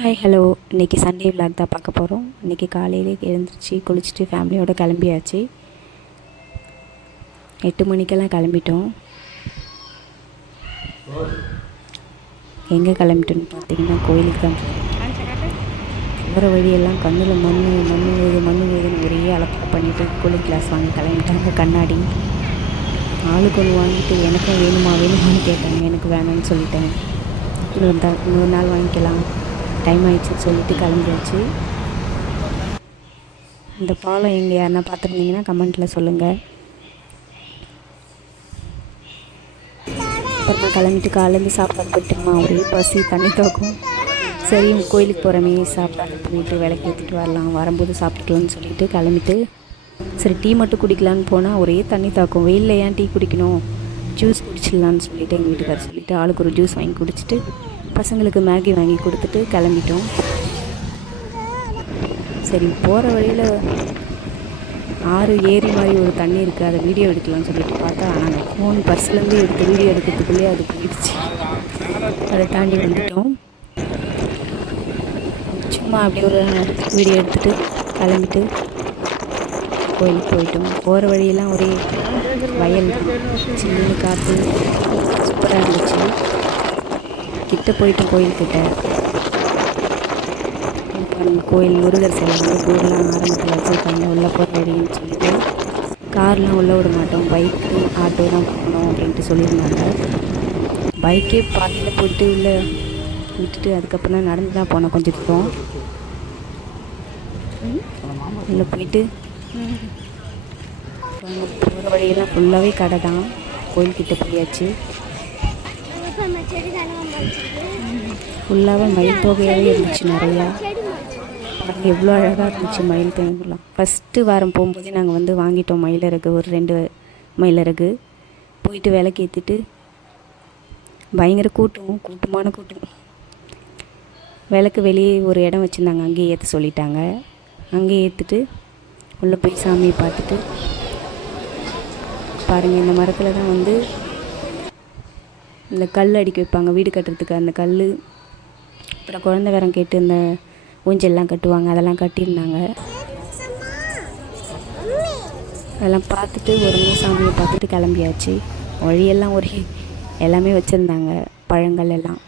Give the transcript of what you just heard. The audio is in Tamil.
ஹாய் ஹலோ இன்றைக்கி சண்டே விளாக் தான் பார்க்க போகிறோம் இன்றைக்கி காலையிலே எழுந்திரிச்சு குளிச்சுட்டு ஃபேமிலியோடு கிளம்பியாச்சு. எட்டு மணிக்கெல்லாம் கிளம்பிட்டோம். எங்கே கிளம்பிட்டோன்னு பார்த்தீங்கன்னா கோயிலுக்கு தான் போகிற வழியெல்லாம் கண்ணில் மண் மண் விழுது மண் விழுதுன்னு ஒரே அளப்பாக பண்ணிவிட்டு கூலிங் கிளாஸ் வாங்கி கிளம்பிட்டாங்க. கண்ணாடி. ஆளுக்கு ஒன்று வாங்கிட்டு எனக்கும் வேணுமா வேணுமான்னு கேட்டாங்க. எனக்கு வேணாம்னு சொல்லிட்டேன் இன்னொரு தான் இன்னொரு நாள் வாங்கிக்கலாம். டைம் ஆயிடுச்சுன்னு சொல்லிட்டு கிளம்பியாச்சு. இந்த பாலம் எங்கே யாருன்னா பார்த்துருந்தீங்கன்னா கமெண்ட்டில் சொல்லுங்கள் அப்புறமா கிளம்பிட்டு காலேருந்து சாப்பாடு போட்டுமா ஒரே பசி தண்ணி தோக்கும் சரி கோயிலுக்கு போகிறமே சாப்பாடு போயிட்டு விளக்கு ஏற்றிட்டு வரலாம். வரும்போது சாப்பிட்டுக்கலாம்னு சொல்லிட்டு கிளம்பிட்டு சரி டீ மட்டும் குடிக்கலான்னு போனால் ஒரே தண்ணி தாக்கும். வெயிலில் ஏன் டீ குடிக்கணும்? ஜூஸ் குடிச்சிடலான்னு சொல்லிட்டு எங்கள் வீட்டுக்காரர் சொல்லிவிட்டு ஆளுக்கு ஒரு ஜூஸ் வாங்கி குடிச்சிட்டு பசங்களுக்கு மேகி வாங்கி கொடுத்துட்டு கிளம்பிட்டோம். சரி போகிற வழியில் ஆறு ஏரி மாதிரி ஒரு தண்ணி இருக்குது அதை வீடியோ எடுக்கலாம்னு சொல்லிட்டு பார்த்தா நாங்கள் ஃபோன் பர்ஸ்லேருந்து எடுத்து வீடியோ எடுக்கிறதுக்குள்ளேயே அது போயிடுச்சு. அதை தாண்டி வந்துட்டோம். சும்மா அப்படி ஒரு வீடியோ எடுத்துகிட்டு கிளம்பிட்டு கோயிலுக்கு போயிட்டோம். போகிற வழியெல்லாம் ஒரே வயல் சின்ன காற்று சூப்பராக இருந்துச்சு. கிட்ட போயிட்டு கோயில்கிட்ட பாருங்க கோயில் முருகர் சிலை வந்து ஊர்லாம் ஆரம்பத்தில் வச்சுருக்காங்க. உள்ளே போகிற வழின்னு சொல்லிட்டு கார்லாம் உள்ளே விட மாட்டோம். பைக்கு ஆட்டோ தான் போகணும் அப்படின்ட்டு சொல்லியிருந்தாங்க. பைக்கே பாதையில் போயிட்டு உள்ளே விட்டுட்டு அதுக்கப்புறம் தான் நடந்து தான் போனோம் கொஞ்சம் தூரம். உள்ளே போயிட்டு போகிற வழியெல்லாம் ஃபுல்லாகவே கடை தான். கோயில்கிட்ட போயாச்சு. ஃபுல்லாகவே மயில் தொகையாகவே இருந்துச்சு நிறையா. எவ்வளோ அழகாக இருந்துச்சு மயில் தொகைலாம் ஃபஸ்ட்டு வாரம் போகும்போதே நாங்கள் வந்து வாங்கிட்டோம் மயிலிறகு ஒரு ரெண்டு மயிலிறகு போயிட்டு விலைக்கு ஏற்றிட்டு பயங்கர கூட்டம் கூட்டமான கூட்டம். விளக்கு வெளியே ஒரு இடம் வச்சுருந்தாங்க அங்கேயே ஏற்ற சொல்லிட்டாங்க. அங்கேயே ஏற்றுட்டு உள்ளே போய் சாமியை பார்த்துட்டு பாருங்கள் இந்த மரத்தில் தான் வந்து இந்த கல் அடிக்க வைப்பாங்க வீடு கட்டுறதுக்கு அந்த கல் அப்புறம் குழந்த வேரம் கேட்டு இந்த ஊஞ்சல்லாம் கட்டுவாங்க அதெல்லாம் கட்டியிருந்தாங்க. அதெல்லாம் பார்த்துட்டு உடனே சாமியை பார்த்துட்டு கிளம்பியாச்சு. வழியெல்லாம் ஒரே எல்லாமே வச்சுருந்தாங்க பழங்கள் எல்லாம்.